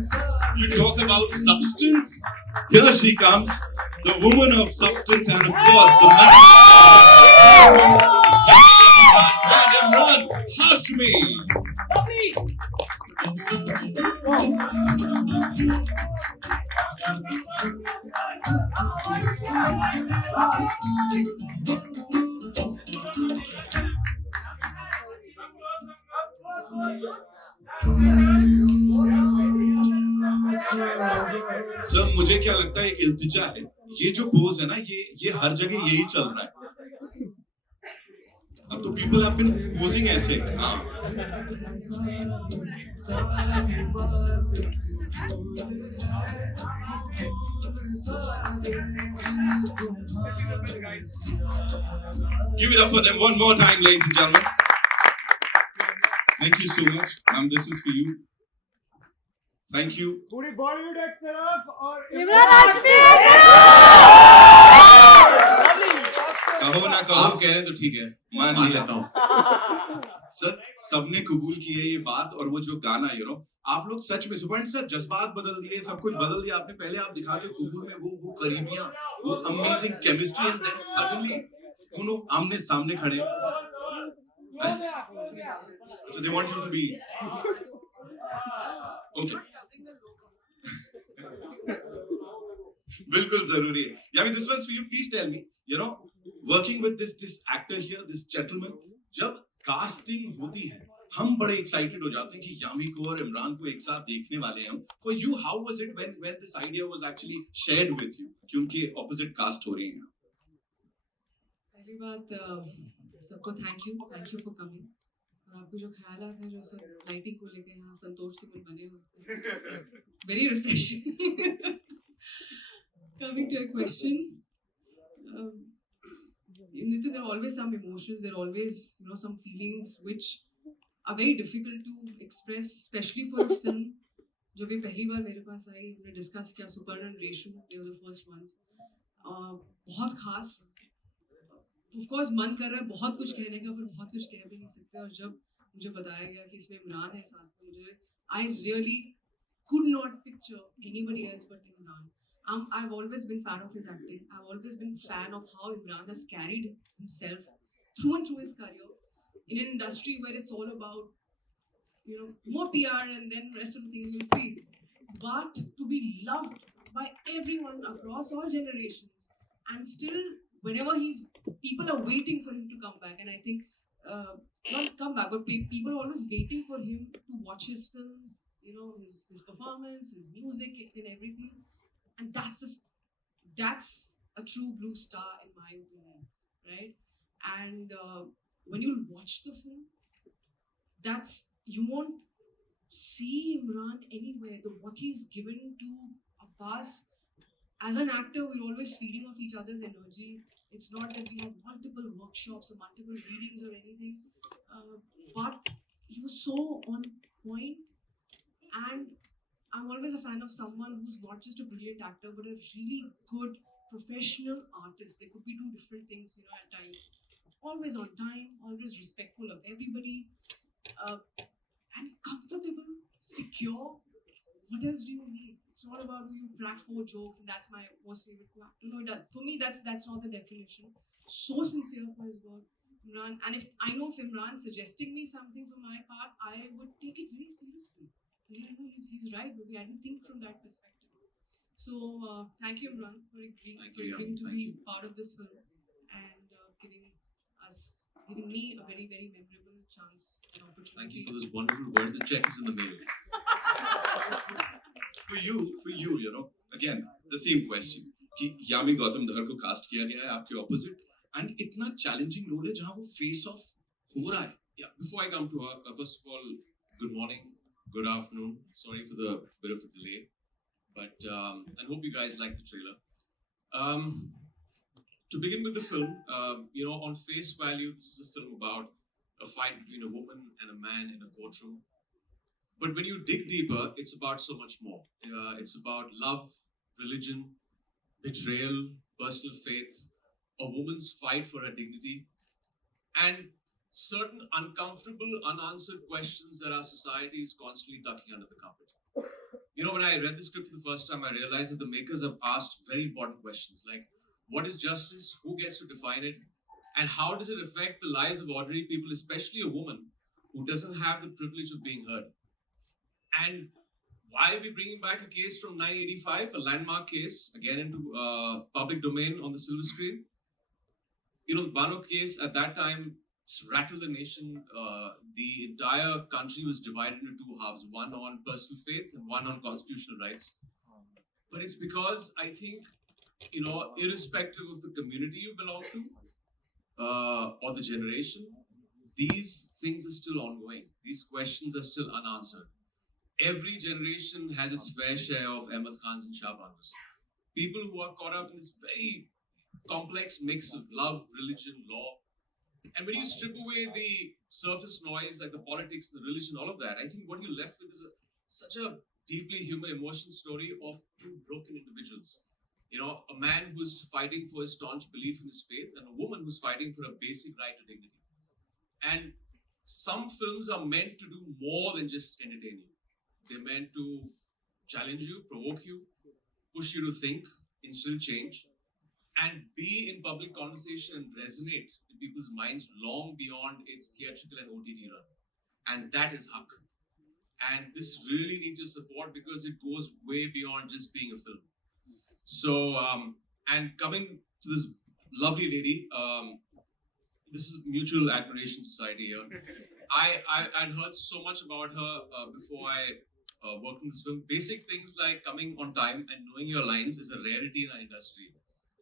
You talk about substance. Here she comes, the woman of substance, and of course the man. And Imran Hashmi. Sir मुझे क्या लगता है एक इल्तिजा है, ये जो पोज है ना, ये हर जगह यही चल रहा है। अब तो पीपल हैव बीन पोजिंग ऐसे। हाँ, give it up for them one more time, ladies and gentlemen. Thank you so much. This is for you. Thank you. पूरी बॉलीवुड एक तरफ और इमरान हाशमी कहो ना कहो, आप कह रहे हैं तो ठीक है, मान मान लिया। लेता हूँ। सर सबने कबूल की है ये बात, और वो जो गाना आप लोग सच में सुपर सर जज्बात बदल दिए, सब कुछ बदल दिया आपने। पहले आप दिखाते हो कबूल में वो करीबियां, वो amazing chemistry, and then suddenly दोनों आमने सामने खड़े। So they want you to be okay. बिल्कुल जरूरी है। I mean, this one's for you. Please tell me, working with this actor here, this gentleman, जब कास्टिंग होती है हम बड़े एक्साइटेड हो जाते हैं कि यामी को और इमरान को एक साथ देखने वाले हैं हम। For you, how was it when this idea was actually shared with you कि उनके opposite cast हो रही हैं? पहली बात सबको थैंक यू फॉर कमिंग, और आपके जो ख्यालात हैं जो सब लाइटिंग को लेके यहाँ संतोष से कुछ बने हुए थे, very refreshing. Coming to your question, Nitin, there are always some emotions, there are always some feelings which are very difficult to express, especially for a film. जब ये पहली बार मेरे पास आई, हमने डिस्कस किया, Suparn and Reshu, they were the first ones. बहुत खास, of course मन कर रहा है बहुत कुछ कहने का, पर बहुत कुछ कह भी नहीं सकते। और जब मुझे बताया गया कि इसमें इमरान है साथ में, मुझे I really could not picture anybody else but Imran. I've always been fan of his acting. I've always been fan of how Imran has carried himself through and through his career in an industry where it's all about more PR and then rest of the things we'll see. But to be loved by everyone across all generations, and still whenever people are waiting for him to come back, and I think not come back, but people are always waiting for him to watch his films, his performance, his music and everything. And that's a true blue star in my opinion, right? And when you watch the film, you won't see Imran anywhere. What he's given to Abbas as an actor, we're always feeding off each other's energy. It's not that we have multiple workshops or multiple readings or anything, but he was so on point. And I'm always a fan of someone who's not just a brilliant actor, but a really good professional artist. There could be two different things, at times. Always on time, always respectful of everybody, and comfortable, secure. What else do you need? It's not about you crack 4 jokes and that's my most favorite actor. No, for me, that's not the definition. So sincere for his work, Imran. And if Imran's suggesting me something for my part, I would take it very seriously. Yeah, he's right. Maybe I didn't think from that perspective. So thank you, Imran, for agreeing to be part of this film and giving me a very, very memorable chance and opportunity. Thank you for those wonderful words. The check is in the mail. For you, again the same question कि यामी गौतम धर को cast किया गया है आपके opposite, and इतना challenging role है जहां वो फेस ऑफ हो रहा है। Yeah, before I come to her, first of all, good morning. Good afternoon. Sorry for the bit of a delay, but I hope you guys like the trailer. To begin with the film, on face value, this is a film about a fight between a woman and a man in a courtroom. But when you dig deeper, it's about so much more. It's about love, religion, betrayal, personal faith, a woman's fight for her dignity, and certain uncomfortable, unanswered questions that our society is constantly ducking under the carpet. You know, when I read the script for the first time, I realized that the makers have asked very important questions like, what is justice? Who gets to define it? And how does it affect the lives of ordinary people, especially a woman who doesn't have the privilege of being heard? And why are we bringing back a case from 1985, a landmark case, again into public domain on the silver screen? You know, the Bano case at that time rattled the nation. The entire country was divided into two halves, one on personal faith and one on constitutional rights. But it's because I think, you know, irrespective of the community you belong to or the generation, these things are still ongoing. These questions are still unanswered. Every generation has its fair share of Ahmad Khans and Shah Banos. People who are caught up in this very complex mix of love, religion, law. And when you strip away the surface noise like the politics, the religion, all of that, I think what you're left with is such a deeply human emotional story of two broken individuals. You know, a man who's fighting for his staunch belief in his faith and a woman who's fighting for a basic right to dignity. And some films are meant to do more than just entertain you. They're meant to challenge you, provoke you, push you to think, instill change, and be in public conversation and resonate in people's minds long beyond its theatrical and OTT run. And that is Haq. And this really needs your support because it goes way beyond just being a film. So, and coming to this lovely lady, this is Mutual Admiration Society here. I'd heard so much about her before I worked in this film. Basic things like coming on time and knowing your lines is a rarity in our industry.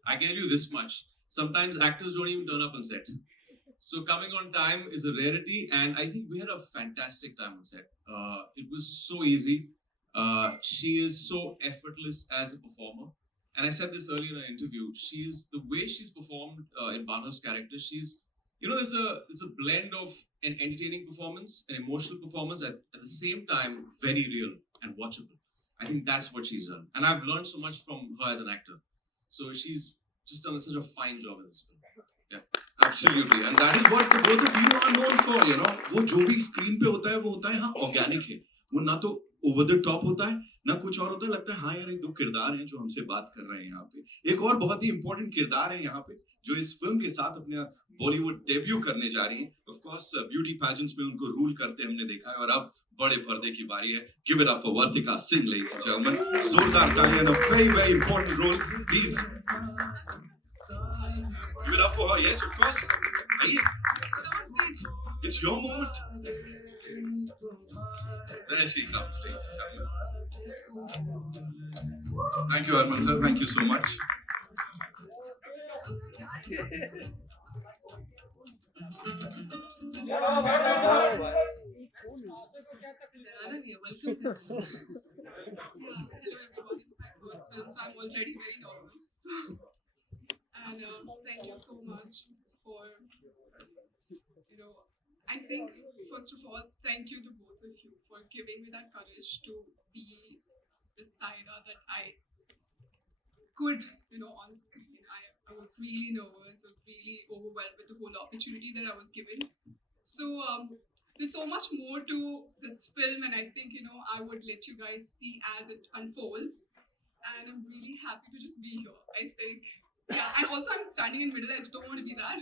I can tell you this much. Sometimes actors don't even turn up on set. So coming on time is a rarity, and I think we had a fantastic time on set. It was so easy. She is so effortless as a performer. And I said this earlier in an interview. The way she's performed in Bano's character, you know, there's a blend of an entertaining performance, an emotional performance, at the same time, very real and watchable. I think that's what she's done. And I've learned so much from her as an actor. So she's just done such a fine job in this film. Yeah. Absolutely, and that is what the both of you are known for, you know. वो जो भी screen पे होता है वो होता है हाँ ऑर्गेनिक है. वो ना तो ओवर द टॉप होता है ना कुछ और होता है. लगता है हाँ यार ये दो किरदार हैं जो हमसे बात कर रहे हैं यहाँ पे. एक और बहुत ही इम्पोर्टेंट किरदार है यहाँ पे जो इस फिल्म के साथ अपने बॉलीवुड डेब्यू करने जा रही हैं. ऑफ कोर्स ब्यूटी पैजेंट्स में उनको रूल करते हमने देखा है और अब बड़े पर्दे की बारी है. Give it up for Vartika Singh, ladies and gentleman. जोरदार तालियां. A very very important role. Please give it up for her. Yes, of course. It's your moment. There she comes, ladies and gentlemen. Thank you, Arman sir. Thank you so much. Welcome. Hello everyone, it's my first film, so I'm already very nervous. And thank you so much for, I think, first of all, thank you to both of you for giving me that courage to be the Saira that I could, on screen. I was really nervous, I was really overwhelmed with the whole opportunity that I was given. So, there's so much more to this film, and I think, I would let you guys see as it unfolds. And I'm really happy to just be here, I think. Yeah, and also I'm standing in the middle, I just don't want to be that.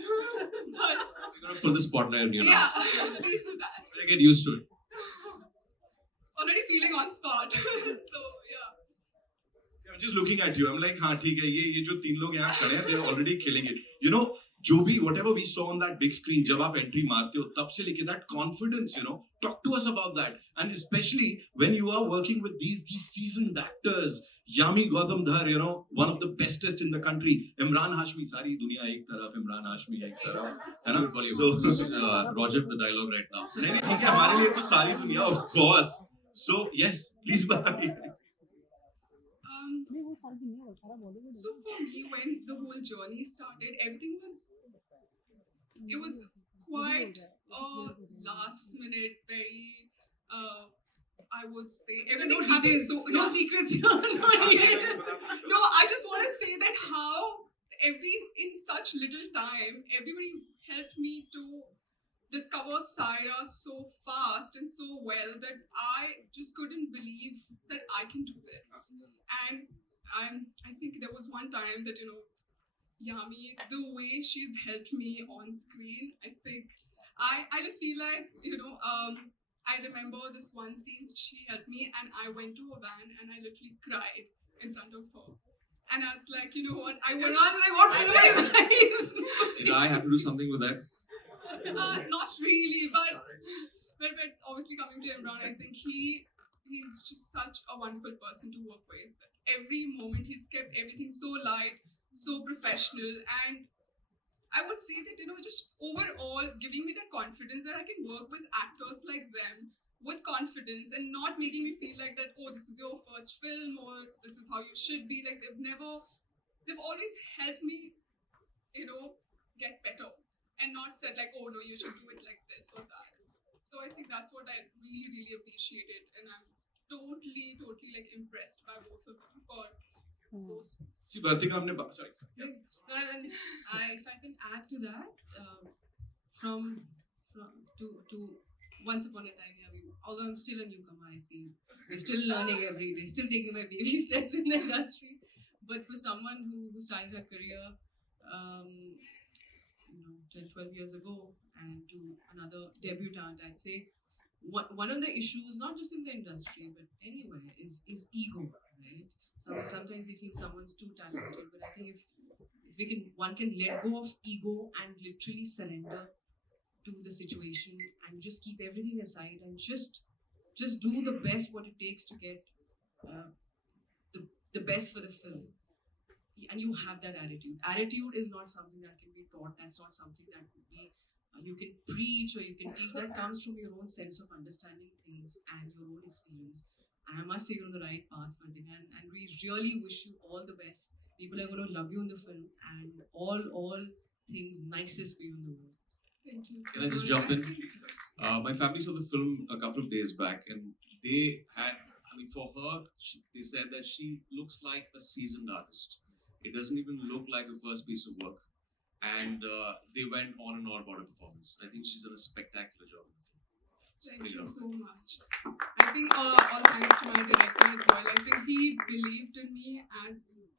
But We're gonna put the spotlight on you now. yeah, please do that. Better get used to it. Already feeling on spot. So, yeah. I'm just looking at you. I'm like, हाँ ठीक है. ये जो तीन लोग यहाँ खड़े हैं, they're already killing it. You know, जो भी whatever we saw on that big screen, जब आप entry मारते हो, तब से लेके that confidence, talk to us about that. And especially when you are working with these seasoned actors, Yami Gautam Dhar, one of the bestest in the country. Imran Hashmi, सारी दुनिया एक तरफ, Imran Hashmi एक तरफ, है ना? So, Roger, the dialogue right now. नहीं नहीं ठीक है, हमारे लिए तो सारी दुनिया, of course. So yes, please बताइए. So for me, when the whole journey started, everything was quite last minute, very I would say everything happened so No secrets here. No details. No, I just want to say that how in such little time, everybody helped me to discover Saira so fast and so well that I just couldn't believe that I can do this. And I think there was one time that, Yami, the way she's helped me on screen, I think I just feel like, I remember this one scene she helped me and I went to her van and I literally cried in front of her. And I was like, you know what? I And I wish was like, what film are you guys? Did I have to do something with that? not really, but obviously coming to Imran, I think he's just such a wonderful person to work with. Every moment he's kept everything so light, so professional, and I would say that, just overall giving me that confidence that I can work with actors like them with confidence and not making me feel like that, oh, this is your first film or this is how you should be. Like they've always helped me, get better and not said like, oh no, you should do it like this or that. So I think that's what I really, really appreciated, and I'm totally like impressed by both of them for those. See, Bhartika, हमने sorry. Yeah. And if I can add to that, to once upon a time, yeah, although I'm still a newcomer, I feel we're still learning every day, still taking my baby steps in the industry. But for someone who started her career, 10, 12 years ago, and to another debutant, I'd say one of the issues, not just in the industry but anywhere, is ego, right? Sometimes you feel someone's too talented, but I think if one can let go of ego and literally surrender to the situation and just keep everything aside and just do the best what it takes to get the best for the film, and you have that attitude is not something that can be taught. That's not something that could be you can preach or you can teach. That comes from your own sense of understanding things and your own experience. And I must say you're on the right path, Vardhika, and we really wish you all the best. People are going to love you in the film, and all things nicest for you in the world. Thank you so Can I just much. jump in? My family saw the film a couple of days back, and they had, for her, they said that she looks like a seasoned artist. It doesn't even look like a first piece of work. And they went on and on about her performance. I think she's done a spectacular job in the film. Thank Pretty you loud. so much. I think all thanks to my director as well. I think he believed in me as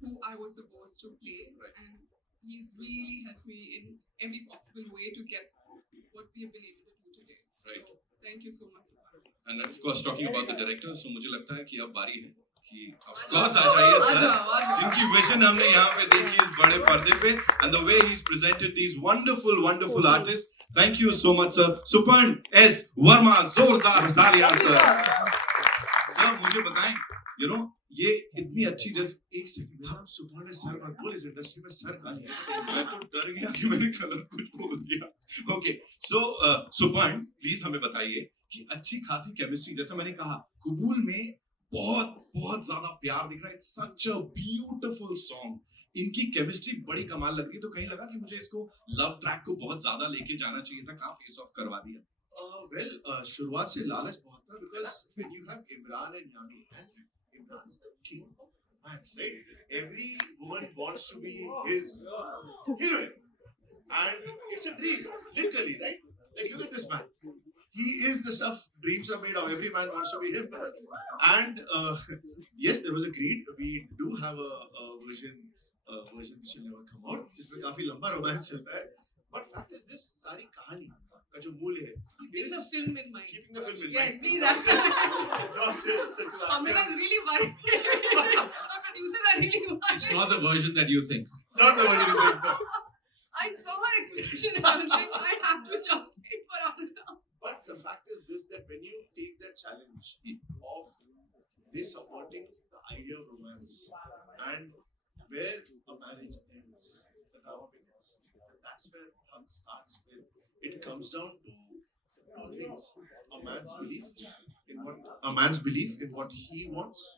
who I was supposed to play, and he's really helped me in every possible way to get what we have been able to do today. So thank you so much. And of course, talking about the director, so मुझे लगता है कि अब बारी है कि of course आ जाइए sir, जिनकी विजन हमने यहाँ पे देखी इस बड़े पर्दे पे, and the way he's presented these wonderful artists. Thank you so much, sir. Suparn S. Verma, जोरदार तालियां सर. सर मुझे बताएं, ये इतनी अच्छी जैसे एक सेकंड यार, आप सुपर्ण एस सर मत बोल, इस इंडस्ट्री में सर का लिया, मैं तो डर गया कि मैंने गलत कुछ बोल दिया. ओके, सो सुपर्ण प्लीज हमें बताइए कि अच्छी खासी केमिस्ट्री, जैसा मैंने कहा, कबूल में बहुत ज्यादा प्यार दिख रहा है. It's such a beautiful song. इनकी केमिस्ट्री बड़ी कमाल लग रही है, तो कहीं लगा कि मुझे इसको लव ट्रैक को बहुत ज्यादा लेके जाना चाहिए था, कहाँ फेस ऑफ करवा दिया? शुरुआत से लालच बहुत था, because when you have Imran and Yami, and Imran is the king of romance, right? Every woman wants to be his heroine, and it's a dream, literally, right? Like, look at this man. He is the stuff dreams are made of. Every man wants to be him. And yes, there was a creed. We do have a version which will never come out, जिसमें काफी लंबा romance चलता है. But fact is this, सारी कहानी का जो मूल है, Keeping the film in mind. keeping the film in Yes, mind. please, actually. Not just the two Amrita is actors. really worried. Our producers are really worried. It's not the version that you think. Not the version you think. No. I saw her expression and I was like, I have to jump in for Amrita. But the fact is this, that when you take that challenge of this subverting the idea of romance, and where a marriage ends, the drama begins. And that's where Hug starts with. It comes down to two things: a man's belief in what he wants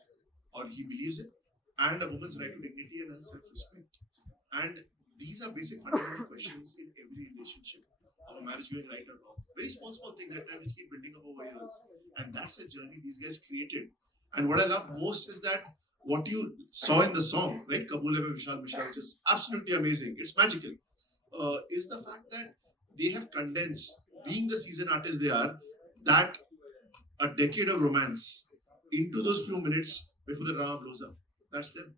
or he believes in, and a woman's right to dignity and her self-respect. And these are basic fundamental questions in every relationship of a marriage going right or wrong. Very small things at times which keep building up over years. And that's a journey these guys created. And what I love most is that what you saw in the song, right, Kabul Hai by Vishal Mishra, which is absolutely amazing, it's magical, is the fact that they have condensed, being the seasoned artists they are, that a decade of romance into those few minutes before the drama blows up. That's them.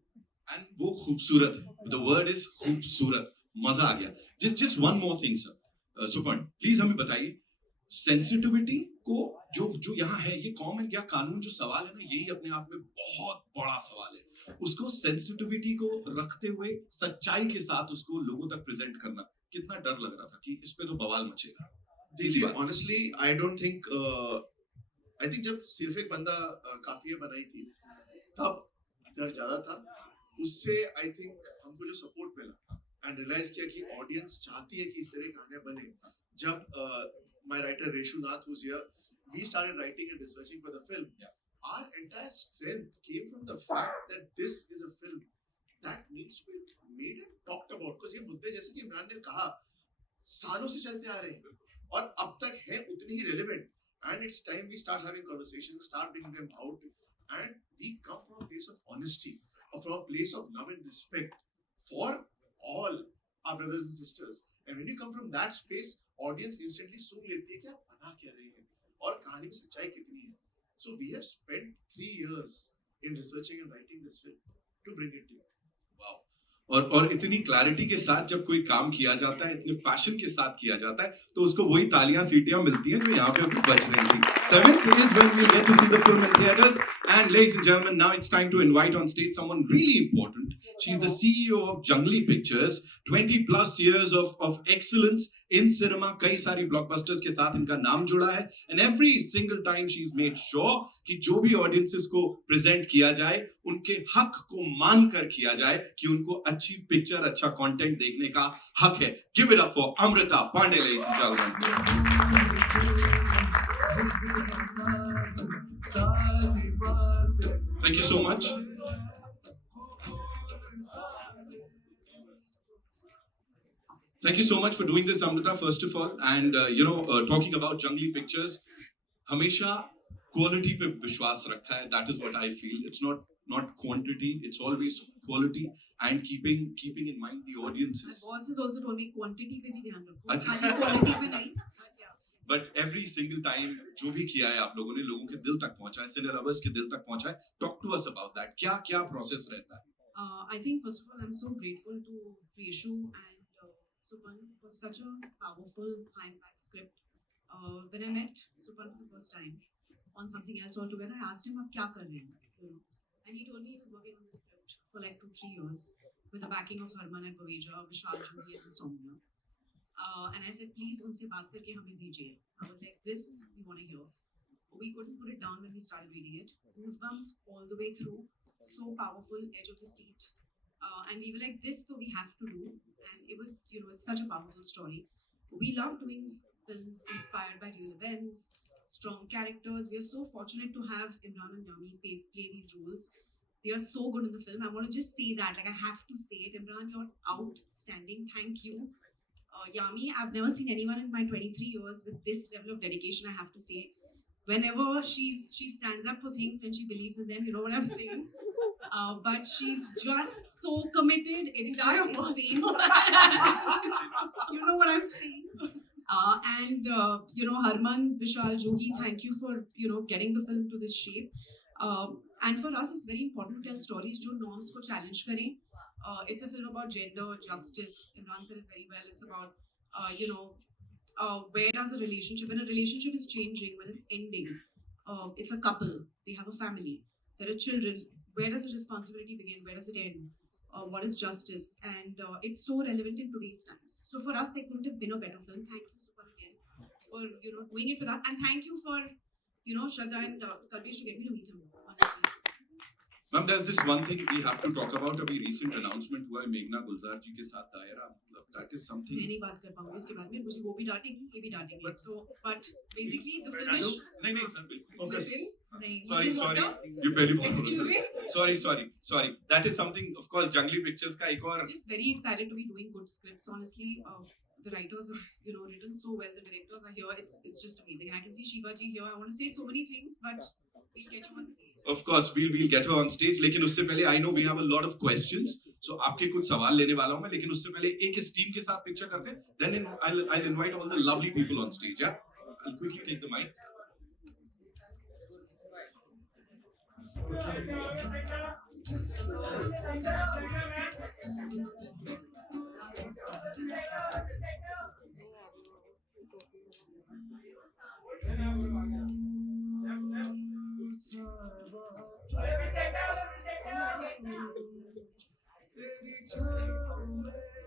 And वो खूबसूरत है. The word is खूबसूरत. मजा आ गया. Just one more thing sir. Suparn, please हमें बताइए sensitivity को जो यहाँ है, ये कॉमन या कानून जो सवाल है ना, यही अपने आप में बहुत बड़ा सवाल है. उसको सेंसिटिविटी को रखते हुए सच्चाई के साथ उसको लोगों तक प्रेजेंट करना, कितना डर लग रहा था कि इस पे तो बवाल मचेगा. देखिए, honestly, I don't think, I think जब सिर्फ एक बंदा काफिया बनाई थी, तब डर ज्यादा था. उससे I think हमको जो सपोर्ट मिला and realize किया कि ऑडियंस चाहती है कि इस तरह की कहानियां बने. जब my writer Reshu Nath was here, we started writing and researching for the film. Yeah. Our entire strength came from the fact that this is a film that needs to be made and talked about. Because ये मुद्दे जैसे कि इमरान ने कहा, सालों से चलते आ रहे हैं और अब तक है उतने ही relevant. And it's time we start having conversations, start bringing them out, and we come from a place of honesty, or from a place of love and respect for all our brothers and sisters. And when you come from that space, audience instantly सुन लेती है कि आप बना क्या रहे हैं और कहानी में सच्चाई कितनी है. So we have spent 3 years in researching and writing this film to bring it to you. और इतनी क्लैरिटी के साथ जब कोई काम किया जाता है, इतने पैशन के साथ किया जाता है, तो उसको वही तालियां सीटियां मिलती हैं जो यहाँ पे अभी बज रही थी. 7th is when we get to see the film in theaters. And ladies and gentlemen, now it's time to invite on stage someone really important. She's the CEO of Jungly Pictures. 20 plus years of excellence in cinema. कई सारी blockbusters के साथ इनका नाम जुड़ा है. And every single time she's made sure कि जो भी audiences को present किया जाए, उनके हक को मान कर किया जाए, कि उनको अच्छी पिक्चर, अच्छा कंटेंट देखने का हक है. Give it up for Amrita Pandey, ladies and gentlemen. Thank you so much. Thank you so much for doing this, Amrita, first of all. And, talking about Jungly Pictures, हमेशा quality पे विश्वास रखा है. That is what I feel. It's not quantity. It's always quality and keeping in mind the My audiences. boss has also told me quantity पे भी ध्यान रखो, अच्छा. खाली quality पे नहीं. But yeah. But every single time जो भी किया है आप लोगों ने, लोगों के दिल तक पहुंचा है, सिने लवर्स के दिल तक पहुंचा है. Talk to us about that. क्या process रहता है? I think first of all, I'm so grateful to Reshu and Supan for such a powerful high-impact script. When I met Supan for the first time on something else altogether, I asked him, "आप क्या कर रहे हैं?" You know, and he told me he was working on the script for like 2-3 years with the backing of Harman and Baweja, Vishal Jodi and Insomnia. And I said, "Please, उनसे बात करके हमें भेजिए." I was like, "This we want to hear." We couldn't put it down when we started reading it. Goosebumps all the way through. So powerful, edge of the seat. And we were like, this though we have to do. And it was, it's such a powerful story. We love doing films inspired by real events, strong characters. We are so fortunate to have Imran and Yami play these roles. They are so good in the film. I want to just say that, like I have to say it. Imran, you're outstanding. Thank you. Yami, I've never seen anyone in my 23 years with this level of dedication, I have to say. Whenever she stands up for things when she believes in them, you know what I'm saying? But she's just so committed. It's just insane. You know what I'm saying? And Harman, Vishal, Jogi, thank you for getting the film to this shape. And for us, it's very important to tell stories जो norms को challenge करें. It's a film about gender, justice. Imran said it very well. It's about where does a relationship, when a relationship is changing, when it's ending, it's a couple, they have a family, there are children. Where does the responsibility begin? Where does it end? What is justice? And it's so relevant in today's times. So for us, there couldn't have been a better film. Thank you, Supan, again, for doing it with us, and thank you for Shraddha and Kalpesh to get me to meet him. Honestly. Ma'am, there's this one thing we have to talk about. अभी recent announcement हुआ है मेघना गुलजार जी के साथ दायरा. That is something. मैं नहीं बात कर पाऊंगी इसके बारे में. मुझे वो भी डांटेंगी, ये भी डांटेंगे. But basically the finish. नहीं sir, बिल्कुल. Focus. नहीं. Sorry. You पहली बार. Excuse me. Sorry. That is something. Of course, Jungly Pictures का एक और. Just very excited to be doing good scripts. Honestly, the writers have written so well. The directors are here. It's just amazing. And I can see Shiva ji here. I want to say so many things, but we'll get you on stage. Of course, we'll get her on stage. लेकिन उससे पहले, I know we have a lot of questions. सो आपके कुछ सवाल लेने वाला हूं मैं, लेकिन उससे पहले एक इस टीम के साथ पिक्चर करते हैं, then I'll invite all the lovely people on stage. Yeah, I'll quickly take the mic.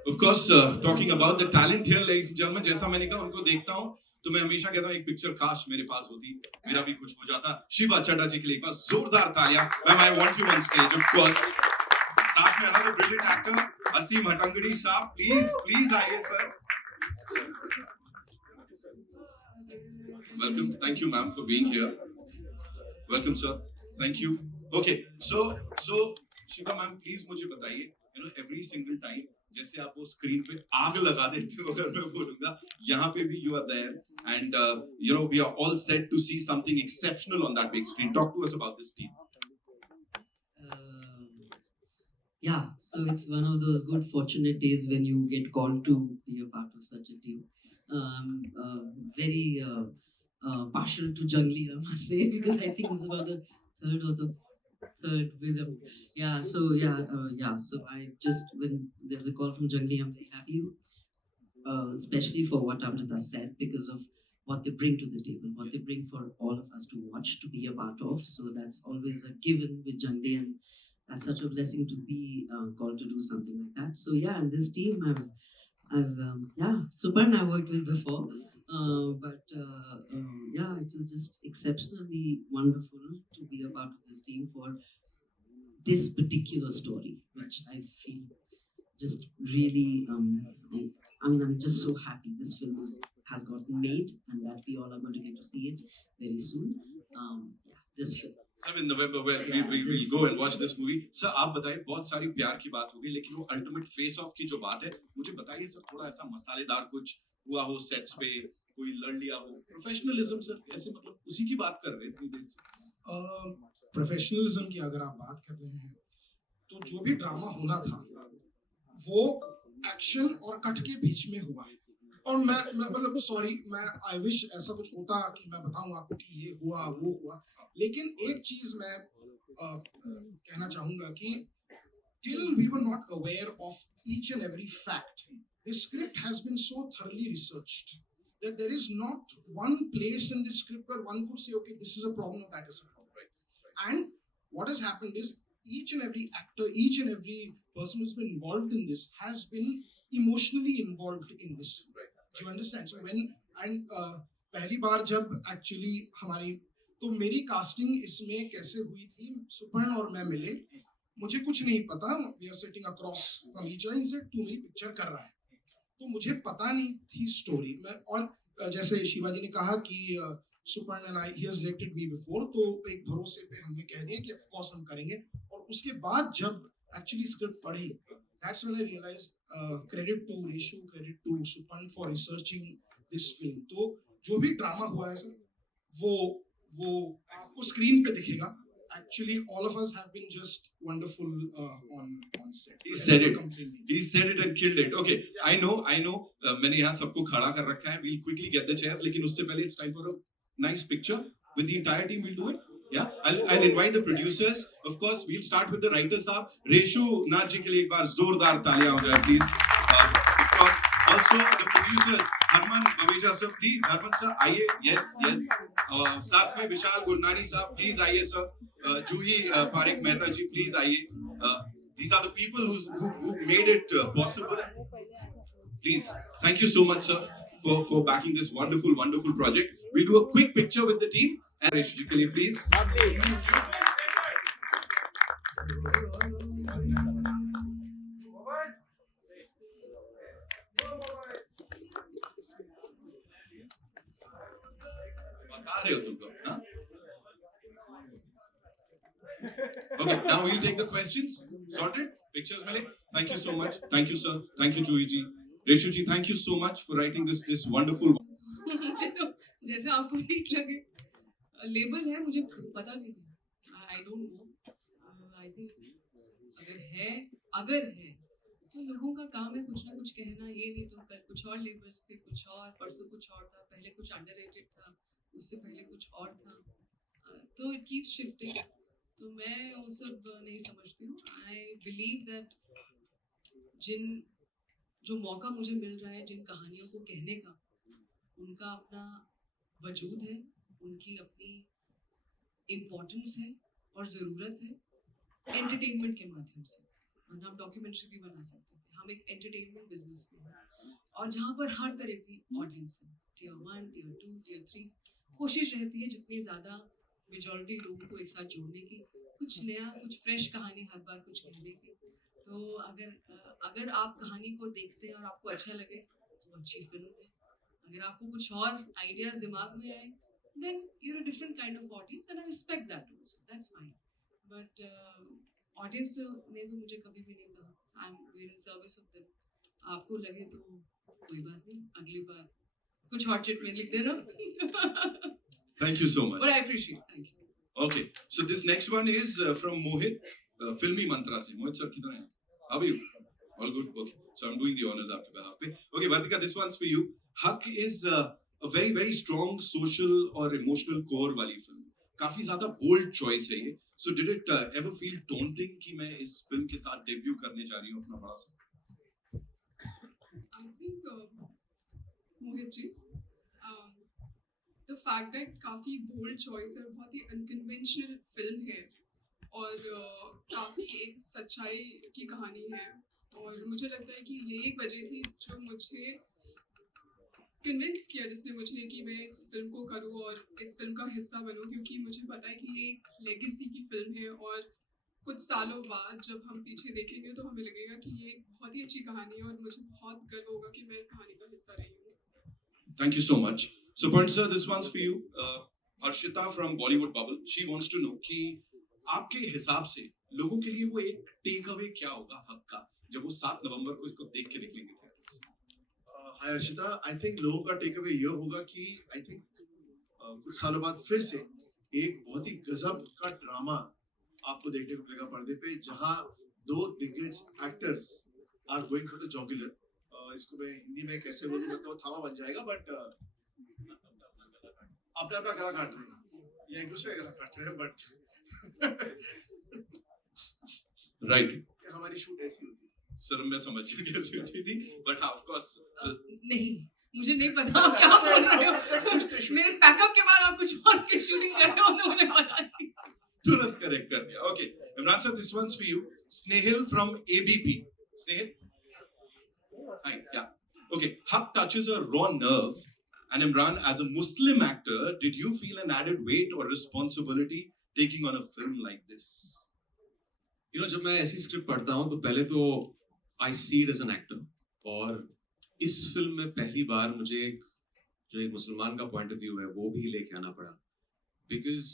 Of course, talking about the talent here, ladies and gentlemen, जैसा मैंने कहा उनको देखता हूँ तो मैं हमेशा कहता हूँ एक पिक्चर काश मेरे पास होती, मेरा भी कुछ हो जाता. शिवा चड्ढा जी के लिए एक बार जोरदार तालियां. Ma'am, I want you on stage, of course. साथ में another brilliant actor, असीम हटंगड़ी साहब, please आइए sir. Welcome, thank you ma'am for being here. Welcome sir, thank you. Okay, so Shiva ma'am please मुझे बताइए, every single time जैसे आप वो screen पे आग लगा देते हो, अगर मैं बोलूंगा, यहाँ पे भी you are there, and we are all set to see something exceptional on that big screen. Talk to us about this team. Yeah, so it's one of those good fortunate days when you get called to be a part of such a team. Very partial to Jungli, I must say, because I think it's about the third rhythm. Yeah, so so I just, when there's a call from Jungli, I'm very happy, especially for what Amrita said, because of what they bring to the table, what they bring for all of us to watch, to be a part of. So that's always a given with Jungli, and that's such a blessing to be called to do something like that. So yeah, and this team, I've Suparn I worked with before, yeah, it is just exceptionally wonderful to be a part of this team for this particular story, which I feel just really, I'm just so happy this film has gotten made and that we all are going to get to see it very soon. This film. 7 November, where we'll go and watch this movie. Sir आप बताइए, बहुत सारी प्यार की बात होगी, लेकिन वो अल्टीमेट फेस ऑफ की जो बात है, मुझे बताइए सर, थोड़ा ऐसा मसालेदार कुछ हुआ हो सेट्स पे, कोई लड़ लिया हो, प्रोफेशनलिज्म सर, ऐसे मतलब उसी की बात कर रहे हैं इतनी देर से. प्रोफेशनलिज्म की अगर आप बात कर रहे हैं, तो जो भी ड्रामा होना था वो एक्शन और कट के बीच में हुआ है. और मैं मतलब सॉरी, मैं आई विश ऐसा कुछ होता कि मैं बताऊं आपको कि ये हुआ वो हुआ, लेकिन एक चीज मैं कहना चाहूंगा कि till we were not aware of each and every fact, this script has been so thoroughly researched that there is not one place in this script where one could say, okay, this is a problem or that is a problem. And what has happened is each and every actor, each and every person who's been involved in this has been emotionally involved in this. Do you understand? So when पहली बार जब actually हमारी तो मेरी casting इसमें कैसे हुई थी, सुपर्ण और मैं मिले, मुझे कुछ नहीं पता, we are sitting across from each other, से तू मेरी पिक्चर कर रहा है, तो मुझे पता नहीं थी स्टोरी में. और जैसे शिवाजी ने कहा कि Suparn and I, he has directed me before, तो एक भरोसे पे हमने कह दिया कि ऑफ कोर्स हम करेंगे. और उसके बाद जब एक्चुअली स्क्रिप्ट पढ़ी, that's when I realised, credit to Reshu, credit to Suparn for researching this film. तो जो भी ड्रामा हुआ है सर, वो आपको स्क्रीन पे दिखेगा. Actually, all of us have been just wonderful on set. He said it. He said it and killed it. Okay, I know. मैंने यहाँ सबको खड़ा कर रखा है. We'll quickly get the chairs. लेकिन उससे पहले it's time for a nice picture with the entire team. We'll do it. Yeah, I'll invite the producers. Of course, we'll start with the writer साहब. रेशु नाथ जी के लिए एक बार जोरदार तालियां हो जाए, please. Of course, also the producers, Harman Baweja sir, please. Harman sir, आइए. Yes. साथ में विशाल गुरनानी साहब, please आइए sir. Juhi Pareek Mehta ji, please आइए. These are the people who made it possible. Please, thank you so much sir for backing this wonderful project. We'll do a quick picture with the team. And Reshu ji ke liye, please. बता रहे हो तुम लोग, हाँ? Okay, now we'll take the questions. Sorted? Pictures मिले? Thank you so much. Thank you sir. Thank you Juhi ji. Reshu ji, thank you so much for writing this wonderful. जैसे आपको ठीक लगे. लेबल है, मुझे पता भी नहीं. I don't know. I think अगर है अगर है तो लोगों का काम है कुछ ना कुछ कहना, ये नहीं तो कल कुछ और लेबल, फिर कुछ और, परसों कुछ और था, पहले कुछ अंडररेटेड था, उससे पहले कुछ और था, तो इट कीप्स शिफ्टिंग। तो मैं वो सब नहीं समझती हूँ। आई बिलीव दैट जो मौका मुझे मिल रहा है जिन कहानियों को कहने का, उनका अपना वजूद है, उनकी अपनी इम्पोर्टेंस है और ज़रूरत है एंटरटेनमेंट के माध्यम से। वरना हम डॉक्यूमेंट्री भी बना सकते थे। हम एक एंटरटेनमेंट बिजनेस में हैं और जहाँ पर हर तरह की ऑडियंस है, टियर 1, टियर 2, टियर 3। कोशिश रहती है जितनी ज़्यादा मेजॉरिटी लोगों को एक साथ जोड़ने की, कुछ नया, कुछ फ्रेश कहानी हर बार कुछ कहने की। तो अगर आप कहानी को देखते हैं और आपको अच्छा लगे तो अच्छी फिल्म है। अगर आपको कुछ और आइडियाज दिमाग में आए, then you're a different kind of audience and I respect that also. That's fine. But audience ने तो मुझे कभी भी नहीं कहा we're in service of them. आपको लगे तो कोई बात नहीं, अगली बार कुछ हॉट चिट में लिख देना। Thank you so much. But I appreciate. Thank you. Okay, so this next one is from Mohit, Filmi Mantra se. Mohit sir, किधर हैं? How are you? All good. Okay, so I'm doing the honors आपके behalf पे. Okay, Vartika, this one's for you. Haq is a very very strong social or emotional core वाली film. काफी ज़्यादा bold choice है ये. So did it ever feel daunting कि मैं इस film के साथ debut करने जा रही हूँ अपना बड़ा सा? I think Mohit ji, the fact that काफी bold choice है, बहुत ही unconventional film है और काफी एक सच्चाई की कहानी है और मुझे लगता है कि ये एक वजह थी जो मुझे कन्विंस किया, जिसने मुझे कि मैं इस फिल्म को करूँ और इस फिल्म का हिस्सा बनूँ, क्योंकि मुझे पता है कि ये एक लेगेसी की फिल्म है और कुछ सालों बाद जब हम पीछे देखेंगे तो हमें लगेगा कि ये एक बहुत ही अच्छी कहानी है और मुझे बहुत गर्व होगा कि मैं इस कहानी का हिस्सा रही हूँ। Thank you so much. So, Point sir, this one's for you. Arshita from Bollywood Bubble. She wants to know कि आपके हिसाब से लोगों के लिए वो एक टेक अवे क्या होगा हक का, जब वो 7 नवंबर को इसको देख के निकलेंगे theatres से? हाय अर्शिता, आई थिंक लोगों का टेक अवे ये होगा कि आई थिंक कुछ सालों बाद फिर से एक बहुत ही गजब का ड्रामा आपको देखने को मिलेगा पर्दे पे, जहां 2 दिग्गज actors are going for the jugular. इसको मैं हिंदी में कैसे बोलूं, मतलब थामा बन जाएगा, बट अपना अपना गला काट रहे हैं या एक दूसरे का गला काट रहे हैं, बट Right. हमारी शूट ऐसी होती है। सर मैं समझ गया कैसे होती थी, but हाँ, of course. नहीं, मुझे नहीं पता आप क्या बोल रहे हो। मेरे पैकअप के बाद आप कुछ और की शूटिंग कर रहे हो तो मुझे पता नहीं। तुरंत करेक्ट कर दिया. Okay, Imran sir, this one's for you. Snehal from ABP. Snehal. Hi, yeah. Okay, Haq touches a raw nerve. And Imran, as a Muslim actor, did you feel an added weight or responsibility taking on a film like this? You know, जब मैं ऐसी script पढ़ता हूँ तो पहले तो I see it as an actor, और इस फिल्म में पहली बार मुझे जो एक मुसलमान का पॉइंट ऑफ व्यू है वो भी लेके आना पड़ा, because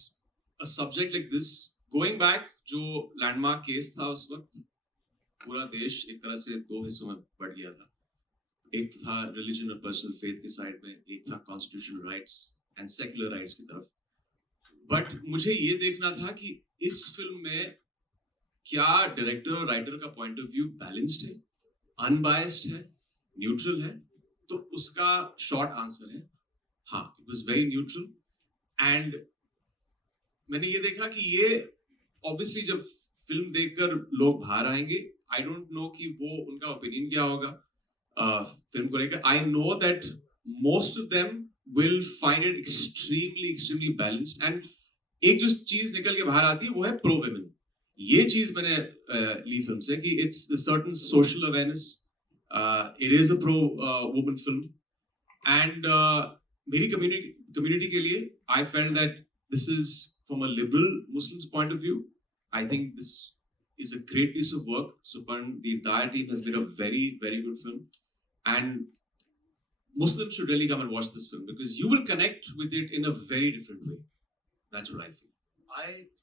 a subject like this, going back, जो लैंडमार्क केस था उस वक्त, पूरा देश एक तरह से 2 हिस्सों में बढ़ गया था. एक तो था रिलीजन और पर्सनल फेथ की साइड में, एक था constitutional rights and secular rights की तरफ. बट मुझे ये देखना था कि इस फिल्म में क्या डायरेक्टर और राइटर का पॉइंट ऑफ व्यू बैलेंस्ड है, अनबायस्ड है, न्यूट्रल है. तो उसका शॉर्ट आंसर है हाँ, it was very neutral. And मैंने ये देखा कि ये ऑब्वियसली जब फिल्म देखकर लोग बाहर आएंगे, आई डोंट नो कि वो उनका ओपिनियन क्या होगा फिल्म को लेकर. I know that most of them will find it extremely balanced. And एक जो चीज निकल के बाहर आती है वो है प्रो विमेन. ये चीज मैंने ली फिल्म से कि it's a certain social awareness, it is a pro woman film. And मेरी कम्युनिटी के लिए I felt that this is from a liberal Muslims point of view. I think this is a great piece of work. Suparn, the entire team has made a very good film, and Muslims should really come and watch this film because you will connect with it in a very different way. That's what I feel.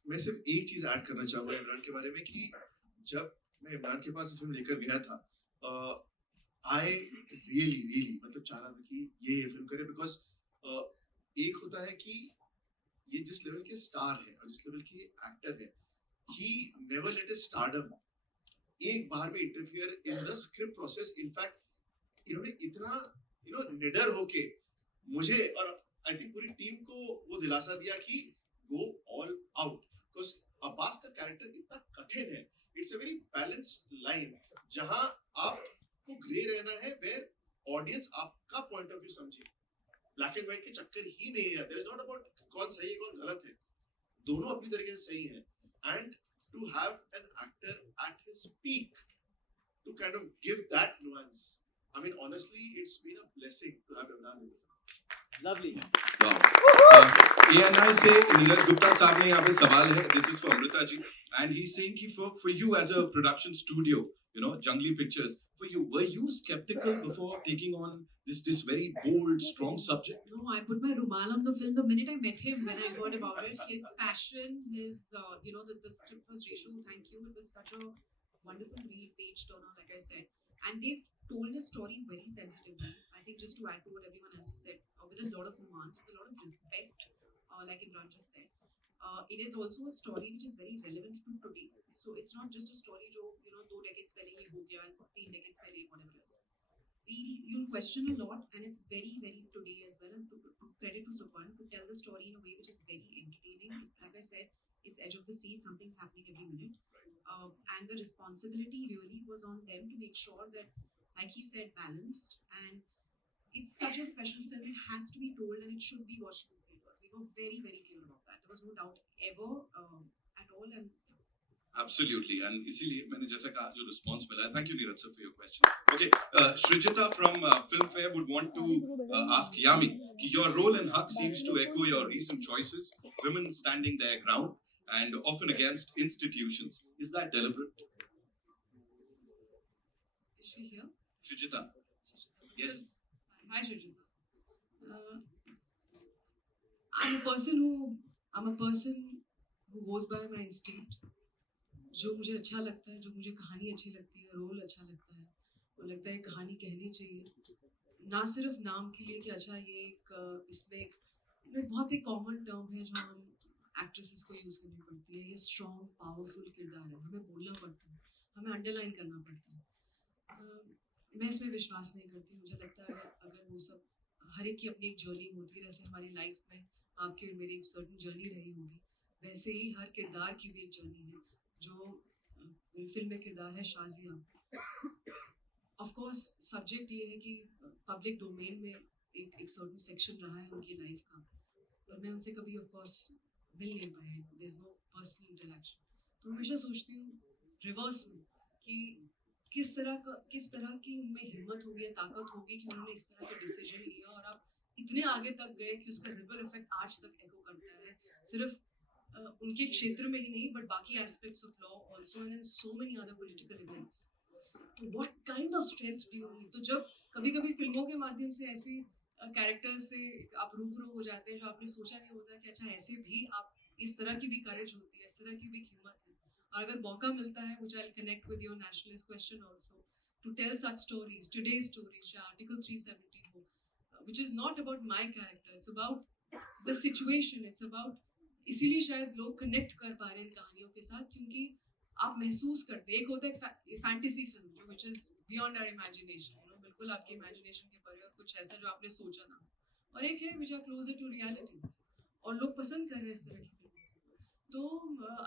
मैं सिर्फ एक चीज add करना चाहूंगा इमरान के बारे में कि जब मैं इमरान के पास फिल्म लेकर गया था, आई रियली मतलब चाह रहा था कि ये फिल्म करे, बिकॉज एक होता है कि ये जिस लेवल के स्टार है और जिस लेवल के एक्टर है, he never let his stardom एक बार भी interfere in the script process. In fact इन्होंने इतना निडर होके मुझे और आई थिंक पूरी टीम को वो दिलासा दिया कि go all out, because Abbas का कैरेक्टर इतना कठिन है. It's a very balanced line जहां आपको ग्रे रहना है, वेयर ऑडियंस आपका पॉइंट ऑफ व्यू समझे. ब्लैक एंड व्हाइट के चक्कर ही नहीं है. देयर इज नॉट अबाउट कौन सही है कौन गलत है, दोनों अपनी तरीके से सही है. And to have an actor at his peak to kind of give that nuance, I mean honestly it's been a blessing to have Imran in the film. Lovely. ANI से नीरज गुप्ता साहब ने यहाँ पे सवाल है. This is for Amrita ji, and he's saying कि for you as a production studio, you know, Jungly Pictures, for you, were you skeptical before taking on this very bold, strong subject? No, I put my rumal on the film the minute I met him. When I heard about it, his passion, his the script was Reshu. Thank you. It was such a wonderful read, page turner, like I said, and they've told the story very sensitively. I think just to add to what everyone else has said, with a lot of nuance, with a lot of respect, like Imran just said. It is also a story which is very relevant to today. So it's not just a story जो 2 decades पहले ही हो गया and 3 decades पहले whatever else. You'll question a lot, and it's very very today as well. And to credit to Supan to tell the story in a way which is very entertaining. Like I said, it's edge of the seat. Something's happening every minute, and the responsibility really was on them to make sure that, like he said, balanced. And it's such a special film. It has to be told, and it should be watched in theaters. We were very very clear about that. There was no doubt ever at all. And Absolutely, and इसीलिए मैंने जैसा कहा जो response मिला है. Thank you Neeraj sir for your question. Okay, Shrijita from Filmfare would want to ask Yami, your role in Haq seems to echo your recent choices, women standing their ground and often against institutions. Is that deliberate? is she here? Shrijita, yes. Hi, Shrijita. I'm a person who goes by my instinct. जो मुझे अच्छा लगता है, जो मुझे कहानी अच्छी लगती है, रोल अच्छा लगता है, वो लगता है कहानी कहनी चाहिए, ना सिर्फ नाम के लिए कि अच्छा ये एक इसमें एक बहुत एक कॉमन टर्म है जो हम एक्ट्रेसेस को यूज़ करनी पड़ती है. ये स्ट्रॉन्ग पावरफुल किरदार है, हमें बोलना पड़ता है, हमें अंडरलाइन करना पड़ता है. मैं इसमें विश्वास नहीं करती. मुझे लगता है अगर वो सब हर एक की अपनी एक जर्नी होती है, जैसे हमारी लाइफ में आपकी और मेरी एक सर्टन जर्नी रही होगी, वैसे ही हर किरदार की भी एक जर्नी है. जो फिल्म में किरदार है शाजिया, ऑफ कोर्स सब्जेक्ट ये है कि पब्लिक डोमेन में एक सर्टन सेक्शन रहा है उनकी लाइफ का, पर मैं उनसे कभी ऑफ कोर्स मिल नहीं पाई. There is no personal interaction. तो हमेशा सोचती हूँ रिवर्स में कि किस तरह की उनमें हिम्मत होगी या ताकत होगी कि उन्होंने इस तरह का डिसीजन लिया और आप इतने आगे तक गए कि उसका रिपल इफेक्ट आज तक एको करता है, सिर्फ उनके क्षेत्र में ही नहीं बट बाकी aspects of law also and in so many other political events. तो what kind of strength do you need? तो जब कभी फिल्मों के माध्यम से ऐसे कैरेक्टर्स से आप रूबरू हो जाते हैं जो आपने सोचा नहीं होता कि अच्छा ऐसे भी आप इस तरह की भी करेज होती है, इस तरह की भी हिम्मत है. और अगर मौका मिलता है, which I'll connect with your nationalist question also, to tell such stories, today's stories, Article 370 हो, which is not about my character, it's about the situation, it's about, इसीलिए शायद लोग कनेक्ट कर पा रहे हैं इन कहानियों के साथ, क्योंकि आप महसूस करते हैं. एक होता है फैंटेसी फिल्म जो which is beyond our imagination, बिल्कुल आपकी इमेजिनेशन के परे और कुछ ऐसा जो आपने सोचा ना, और एक है which are closer to reality, और लोग पसंद कर रहे हैं इस तरह की फिल्म. तो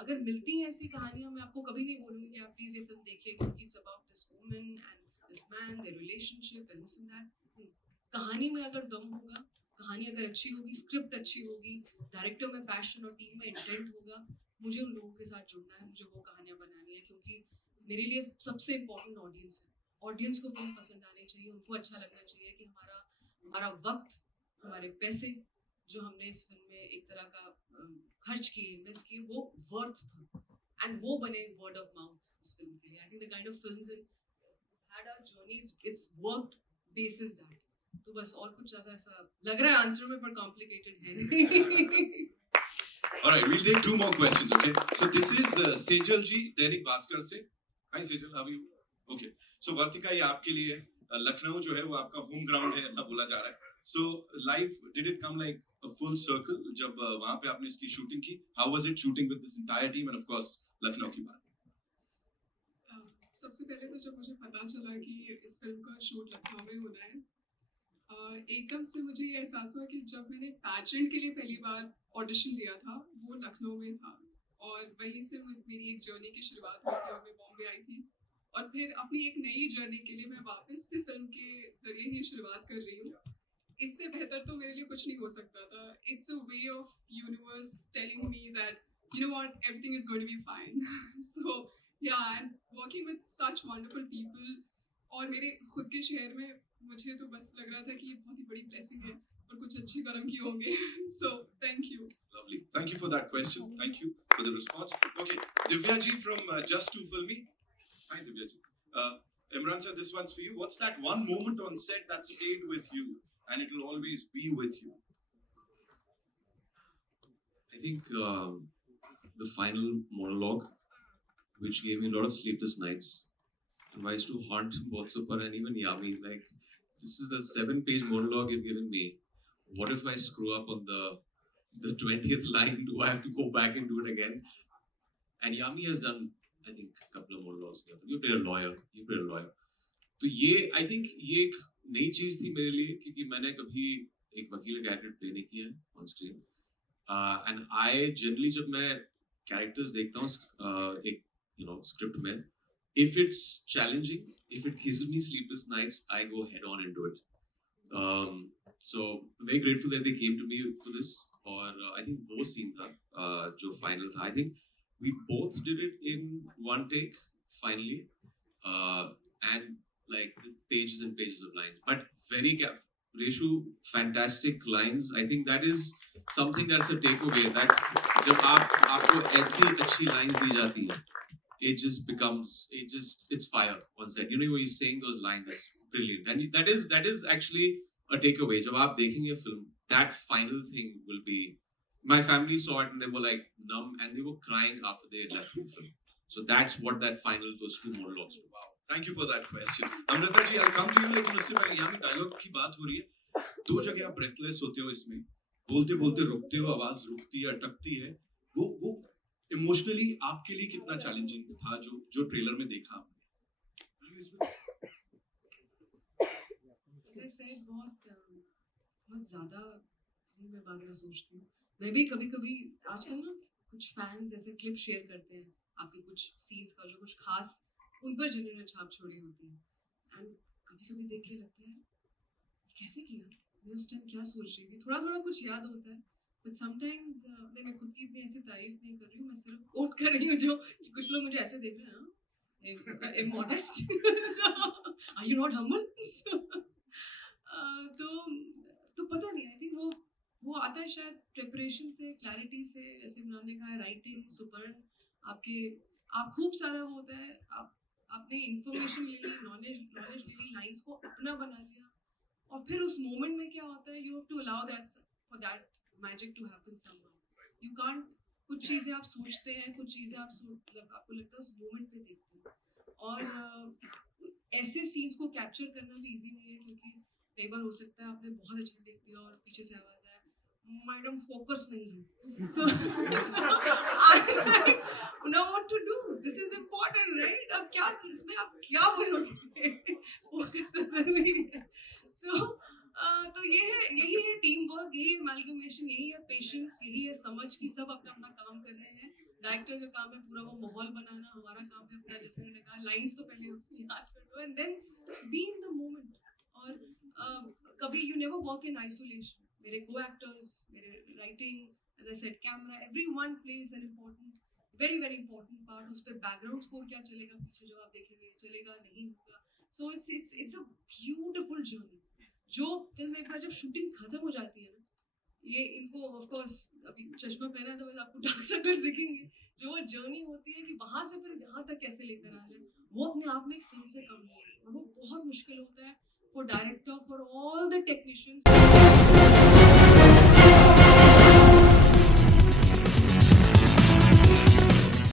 अगर मिलती हैं ऐसी कहानियां, मैं आपको कभी नहीं बोलूँगी कि आप प्लीज़ ये फिल्म देखिए क्योंकि it's about this woman and this man, their relationship and this and that. कहानी में अगर दम होगा, कहानी अगर अच्छी होगी, स्क्रिप्ट अच्छी होगी, डायरेक्टर में पैशन और टीम में इंटेंट होगा, मुझे उन लोगों के साथ जुड़ना है, मुझे वो कहानियाँ बनानी है, क्योंकि मेरे लिए सबसे इम्पोर्टेंट ऑडियंस है. ऑडियंस को फिल्म पसंद आनी चाहिए, उनको अच्छा लगना चाहिए कि हमारा वक्त, हमारे पैसे जो हमने इस फिल्म में एक तरह का खर्च किए, इन्वेस्ट किए, वो वर्थ था, एंड वो बने वर्ड ऑफ माउथ इस फिल्म के लिए. I think the kind of films in had our journeys, it's worked basis that. तो बस और कुछ ज्यादा ऐसा लग रहा है आंसर में, पर कॉम्प्लिकेटेड है. All right, we'll take 2 more questions, okay? So this is Sejal ji, Dainik Bhaskar से. Hi Sejal, how are you? Okay. So Vartika, ये आपके लिए लखनऊ जो है वो आपका होम ग्राउंड है ऐसा बोला जा रहा है. So life, did it come like a full circle जब वहाँ पे आपने इसकी शूटिंग की? How was it shooting with this entire team and of course Lucknow की बात? सबसे पहले तो जब मुझे पता चला कि इस फिल्म का शूट लखनऊ में होना है, एकदम से मुझे ये एहसास हुआ कि जब मैंने पैजेंट के लिए पहली बार ऑडिशन दिया था वो लखनऊ में था, और वहीं से मेरी एक जर्नी की शुरुआत हुई थी और मैं बॉम्बे आई थी, और फिर अपनी एक नई जर्नी के लिए मैं वापस से फिल्म के जरिए ही शुरुआत कर रही हूँ। इससे बेहतर तो मेरे लिए कुछ नहीं हो सकता था। It's a way of universe telling me that you know what, everything is going to be fine. So yeah, and working with such wonderful people, और मेरे खुद के शहर में मुझे तो बस लग रहा था कि ये बहुत ही बड़ी ब्लेसिंग है और कुछ अच्छे कर्म किए होंगे। So thank you. Lovely. Thank you for that question. Thank you for the response. Okay, Divya ji from Just Too Filmy. Hi, Divya ji. Imran sir, this one's for you. What's that one moment on set that stayed with you and it will always be with you? I think the final monologue, which gave me a lot of sleepless nights, and I used to haunt both Super and even Yami. Like, this is the 7-page monologue you've given me. What if I screw up on the 20th line? Do I have to go back and do it again? And Yami has done, I think, a couple of monologues. You play a lawyer. तो ये, I think, ये एक नई चीज थी मेरे लिए, क्योंकि मैंने कभी एक वकील का कैरेक्टर प्ले नहीं किया on screen. And I generally जब मैं कैरेक्टर्स देखता हूँ एक स्क्रिप्ट में, if it's challenging, if it gives me sleepless nights, I go head on into it. So I'm very grateful that they came to me for this. और I think वो scene था जो final था. I think we both did it in one take finally, and like pages and pages of lines. But very Reshu, fantastic lines. I think that is something that's a takeaway. That जब आपको ऐसी अच्छी lines दी जाती हैं, it just becomes, it's fire on set. You know, when he's saying those lines, that's brilliant. And that is actually a takeaway. जब आप देखेंगे film, that final thing will be, my family saw it and they were like numb and they were crying after they had left the film. So that's what that final, those 2 monologues were. Wow. Thank you for that question. Amrita ji, I'll come to you. लेकिन उससे पहले यहाँ dialogue की बात हो रही है। 2 जगह आप breathless होते हो इसमें, बोलते बोलते रुकते हो, आवाज रुकती है, अटकती है। वो इमोशनली आपके लिए कितना चैलेंजिंग था जो ट्रेलर में देखा आपने? As I said, बहुत ज़्यादा मैं बाद में सोचती हूँ। मैं भी कभी-कभी आजकल ना कुछ फैंस ऐसे क्लिप शेयर करते हैं आपके कुछ सीन्स का, जो कुछ खास उन पर जिन्होंने छाप छोड़ी होती है, एंड कभी-कभी देख के लगता है कैसे किया, मैं उस टाइम क्या सोच रही थी। थोड़ा कुछ याद होता है, बट समटाइम्स मैं खुद की इतनी ऐसे तारीफ नहीं कर रही हूँ, मैं सिर्फ कोट कर रही हूँ जो कि कुछ लोग मुझे ऐसे देख रहे हैं, immodest, are you not humble? तो पता नहीं, आई थिंक वो आता है शायद प्रिपरेशन से, क्लैरिटी से, जैसे इमरान ने कहा है, राइटिंग सुपर, आप खूब सारा होता है, आपने इंफॉर्मेशन ले ली, नॉलेज ले ली, लाइंस को अपना बना लिया, और फिर उस मोमेंट में क्या होता है, you have to allow that for that magic to happen somewhere. You can't, कुछ चीज़ें आप सोचते हैं, कुछ चीज़ें आपको लगता है उस मोमेंट पे देखते हैं, और ऐसे सीन्स को कैप्चर करना भी इजी नहीं है, क्योंकि कई बार हो सकता है आपने बहुत अच्छा देख दिया और पीछे से आवाज आया, मैडम फोकस नहीं है, so I know what to do, this is important, right? अब क्या इसमें आप क्या बोलोगे, फोकस तो जरूरी है। तो यही है टीम वर्क, यही है अमैलगमेशन, यही है पेशेंस, यही है समझ कि सब अपना काम कर रहे हैं। डायरेक्टर का काम है पूरा वो माहौल बनाना, हमारा काम है अपना, जैसे मैंने कहा, लाइंस तो पहले याद कर लो and then be in the moment. और कभी you never work in isolation. मेरे को एक्टर्स, मेरे writing, as I said, camera, everyone plays an important, very important part. उस पर बैकग्राउंड स्कोर क्या चलेगा पीछे, जो आप देखेंगे चलेगा नहीं होगा। So it's a beautiful journey. जो फिल्म एक बार जब शूटिंग खत्म हो जाती है ना, ये इनको ऑफ कोर्स अभी चश्मा पहना है तो बस आपको डार्क सर्कल्स दिखेंगे, जो वो जर्नी होती है कि वहाँ से फिर यहाँ तक कैसे लेकर आ जाए, वो अपने आप में एक फिल्म से कम नहीं है, और वो बहुत मुश्किल होता है for director, for all the technicians.